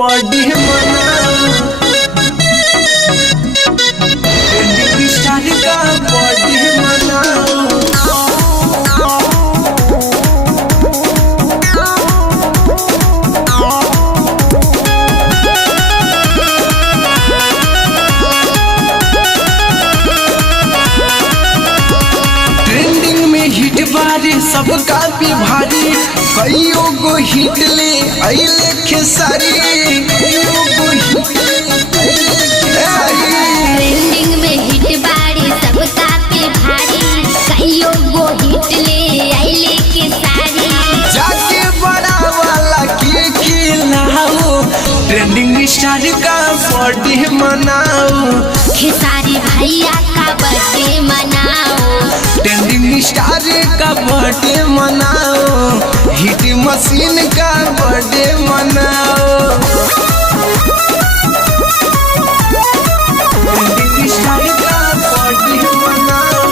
Birthday मनाओ, trending star का birthday मनाओ। ट्रेंडिंग में हिट बारे सबका भी भारी, कईयों को हिट ले अइले खेसारी, कईयों को हिट ले अइले खेसारी। ट्रेंडिंग में हिट बारी सबका पे भारी, कईयों को हिट ले अइले खेसारी। जाके बड़ा वाला के खिलाओ, ट्रेंडिंग स्टार का बर्थडे मनाओ, खेसारी भैया का बर्थडे मनाओ, ट्रेंडिंग स्टार का बर्थडे मनाओ, हिट मशीन का बर्थडे मनाओ, ट्रेंडिंग स्टार का बर्थडे मनाओ।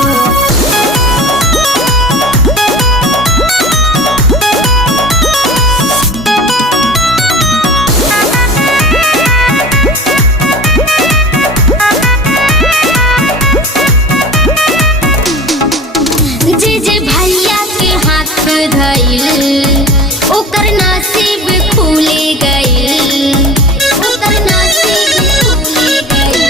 जे जे भैया के हाथ धइल ओकर नसीब खुले गइल, ओकर नसीब खुले गइल।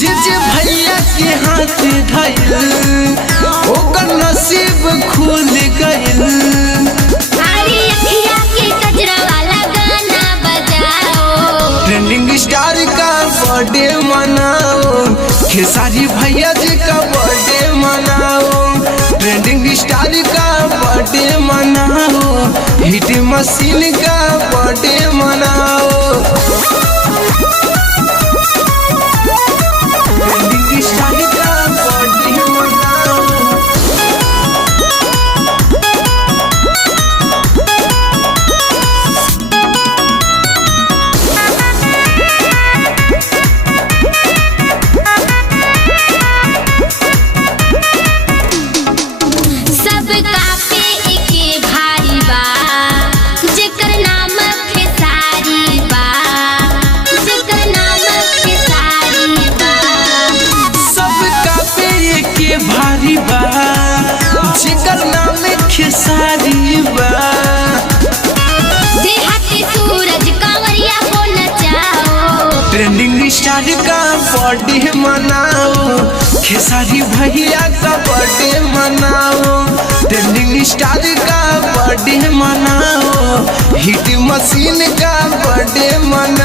जे भैया के हाथ धइल ओकर नसीब खुल गइल। अरे अखिया के कजरा वाला गाना बजाओ, ट्रेंडिंग स्टार का बर्थडे मनाओ, खेसारी भैया जी का बर्थडे मनाओ, ट्रेंडिंग स्टार का बर्थडे मनाओ, हिट मशीन का बर्थडे मनाओ, ट्रेंडिंग स्टार का बर्थडे मनाओ। सबका पे एके भारी बा, जेकर नाम खेसारी बा, जेकर नाम खेसारी बा। सबका पे एके भारी बा, जेकर नाम खेसारी बा। देहाती सूरज कांवरिया को नचाओ, ट्रेंडिंग स्टार का बर्थडे मनाओ, खेसारी भैया का बर्थडे मनाओ, ट्रेंडिंग स्टार का बर्थडे मनाओ, हिट मशीन का बर्थडे मनाओ।